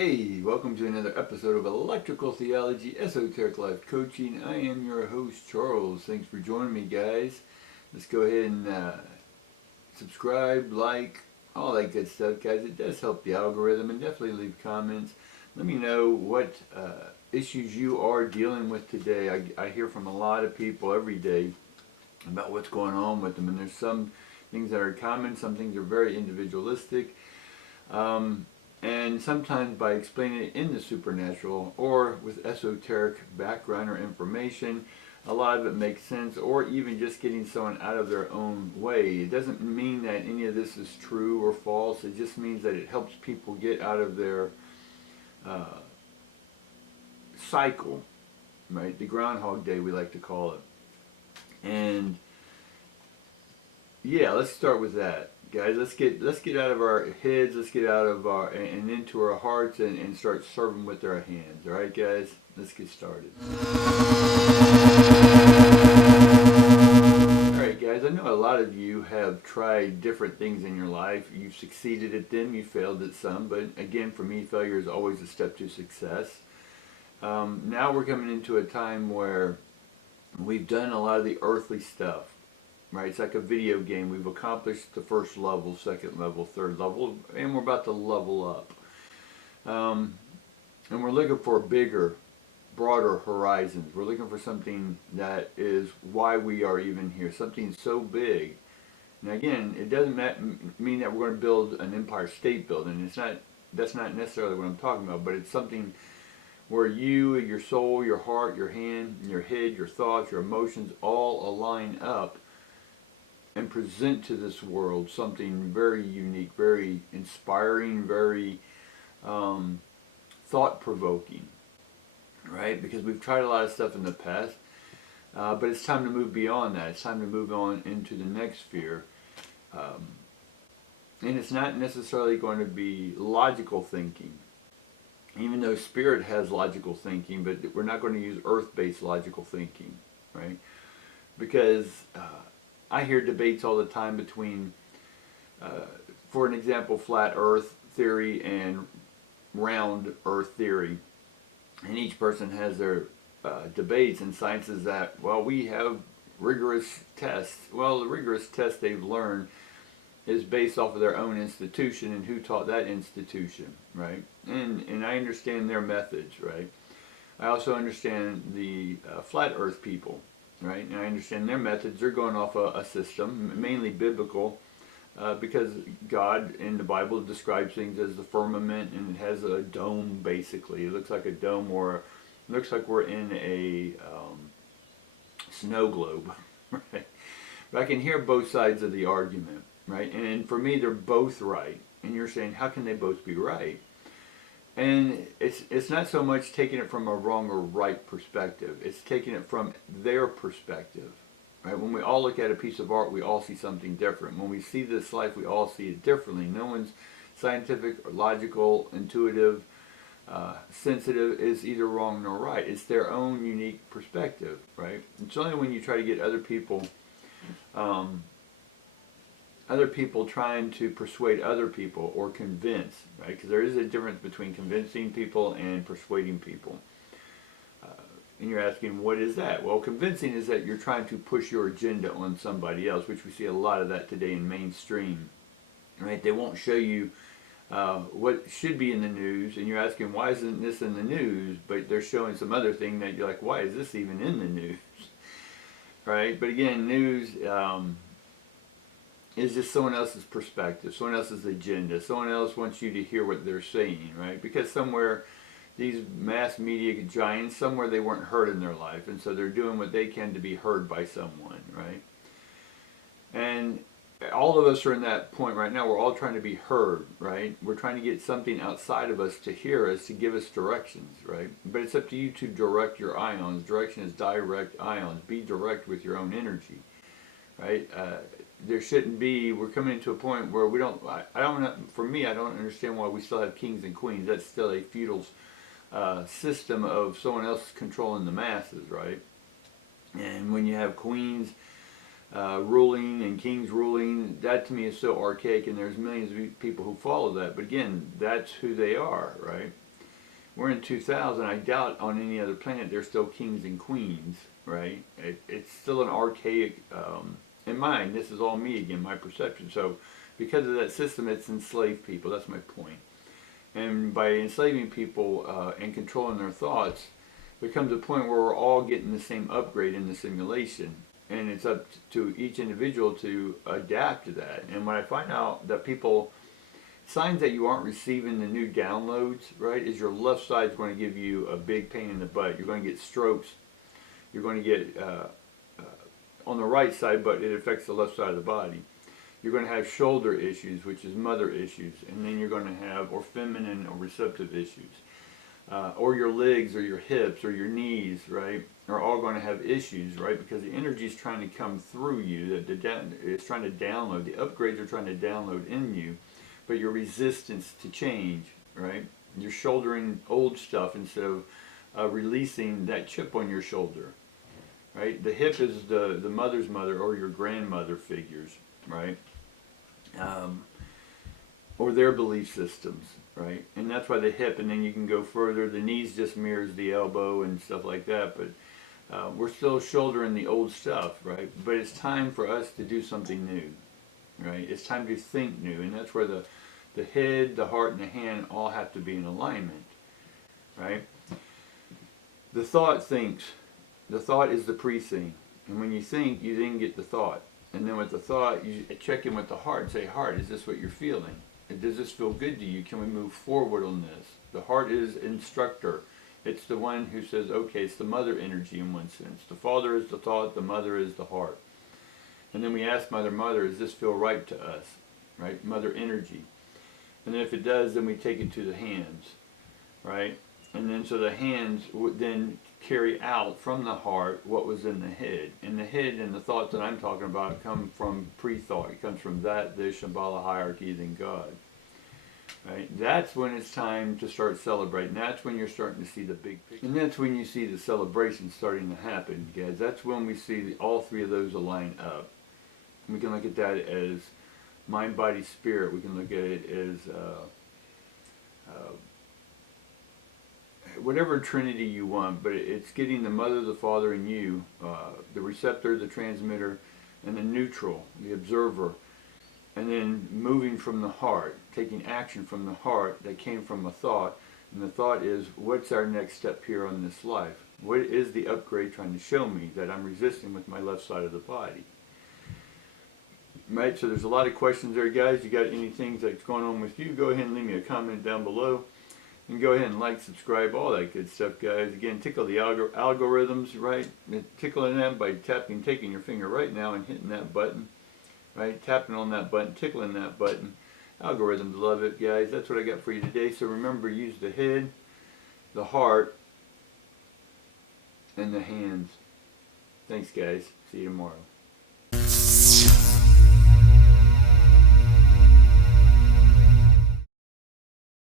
Hey, welcome to another episode of Electrical Theology, Esoteric Life Coaching. I am your host, Charles. Thanks for joining me, guys. Let's go ahead and subscribe, like, all that good stuff, guys. It does help the algorithm, and definitely leave comments. Let me know what issues you are dealing with today. I hear from a lot of people every day about what's going on with them, and there's some things that are common, some things are very individualistic. And sometimes by explaining it in the supernatural or with esoteric background or information, a lot of it makes sense, or even just getting someone out of their own way. It doesn't mean that any of this is true or false. It just means that it helps people get out of their cycle, right? The Groundhog Day, we like to call it. And yeah, let's start with that. Guys, let's get out of our heads, let's get out of our and into our hearts and start serving with our hands. All right, guys, let's get started. All right, guys, I know a lot of you have tried different things in your life. You've succeeded at them, you failed at some, but again, for me, failure is always a step to success. Now we're coming into a time where we've done a lot of the earthly stuff. Right, it's like a video game. We've accomplished the first level, second level, third level, and we're about to level up. And we're looking for bigger, broader horizons. We're looking for something that is why we are even here, something so big. Now again, it doesn't mean that we're going to build an Empire State Building. That's not necessarily what I'm talking about, but it's something where you, your soul, your heart, your hand, your head, your thoughts, your emotions all align up and present to this world something very unique, very inspiring, very thought-provoking, right? Because we've tried a lot of stuff in the past, but it's time to move beyond that. It's time to move on into the next sphere. And it's not necessarily going to be logical thinking, even though spirit has logical thinking, but we're not going to use earth-based logical thinking, right? Because I hear debates all the time between, for an example, flat earth theory and round earth theory. And each person has their debates, and science is that, well, we have rigorous tests. Well, the rigorous test they've learned is based off of their own institution and who taught that institution, right? And I understand their methods, right? I also understand the flat earth people. Right, and I understand their methods. They're going off a system, mainly biblical, because God in the Bible describes things as the firmament, and it has a dome. Basically, it looks like a dome, or it looks like we're in a snow globe. Right, but I can hear both sides of the argument. Right, and for me, they're both right. And you're saying, how can they both be right? And it's not so much taking it from a wrong or right perspective. It's taking it from their perspective. Right? When we all look at a piece of art, we all see something different. When we see this life, we all see it differently. No one's scientific, or logical, intuitive, sensitive is either wrong nor right. It's their own unique perspective. Right? It's only when you try to get other people trying to persuade other people or convince, right? Because there is a difference between convincing people and persuading people. And you're asking, what is that? Well, convincing is that you're trying to push your agenda on somebody else, which we see a lot of that today in mainstream, right? They won't show you what should be in the news, and you're asking, why isn't this in the news? But they're showing some other thing that you're like, why is this even in the news? Right? But again, news is just someone else's perspective, someone else's agenda. Someone else wants you to hear what they're saying, right? Because somewhere, these mass media giants, somewhere they weren't heard in their life, and so they're doing what they can to be heard by someone, right? And all of us are in that point right now. We're all trying to be heard, right? We're trying to get something outside of us to hear us, to give us directions, right? But it's up to you to direct your ions. Direction is direct ions. Be direct with your own energy, right? There shouldn't be, we're coming into a point where we don't, for me, I don't understand why we still have kings and queens. That's still a feudal system of someone else controlling the masses, right? And when you have queens ruling and kings ruling, that to me is so archaic, and there's millions of people who follow that. But again, that's who they are, right? we're in 2000. I doubt on any other planet there's still kings and queens, right? It's still an archaic, in mind, this is all me again, my perception. So because of that system, it's enslaved people. That's my point. And by enslaving people and controlling their thoughts, there comes a point where we're all getting the same upgrade in the simulation. And it's up to each individual to adapt to that. And when I find out that people, signs that you aren't receiving the new downloads, right, is your left side is going to give you a big pain in the butt. You're going to get strokes. You're going to get on the right side, but it affects the left side of the body. You're going to have shoulder issues, which is mother issues, and then you're going to have or feminine or receptive issues, or your legs or your hips or your knees, right, are all going to have issues, right, because the energy is trying to come through you. It's trying to download. The upgrades are trying to download in you, but your resistance to change, right? You're shouldering old stuff instead of releasing that chip on your shoulder, right? The hip is the mother's mother or your grandmother figures, right? Or their belief systems, right? And that's why the hip, and then you can go further. The knees just mirrors the elbow and stuff like that, but we're still shouldering the old stuff, right? But it's time for us to do something new, right? It's time to think new, and that's where the head, the heart, and the hand all have to be in alignment, right? The thought thinks. The thought is the pre-thing. And when you think, you then get the thought. And then with the thought, you check in with the heart and say, heart, is this what you're feeling? And does this feel good to you? Can we move forward on this? The heart is instructor. It's the one who says, okay, it's the mother energy in one sense. The father is the thought, the mother is the heart. And then we ask Mother, does this feel right to us? Right? Mother energy. And then if it does, then we take it to the hands. Right? And then so the hands would then carry out from the heart what was in the head. And the head and the thoughts that I'm talking about come from pre-thought. It comes from that, the Shambhala hierarchy, then God. Right? That's when it's time to start celebrating. That's when you're starting to see the big picture. And that's when you see the celebration starting to happen, guys. That's when we see all three of those align up. We can look at that as mind, body, spirit. We can look at it as whatever trinity you want, but it's getting the mother, the father, and you, the receptor, the transmitter, and the neutral, the observer, and then moving from the heart, taking action from the heart that came from a thought, and the thought is, what's our next step here on this life? What is the upgrade trying to show me that I'm resisting with my left side of the body? Right, so there's a lot of questions there, guys. You got any things that's going on with you, go ahead and leave me a comment down below. And go ahead and like, subscribe, all that good stuff, guys. Again, tickle the algorithms, right? Tickling them by taking your finger right now and hitting that button, right? Tapping on that button, tickling that button. Algorithms love it, guys. That's what I got for you today. So remember, use the head, the heart, and the hands. Thanks, guys. See you tomorrow.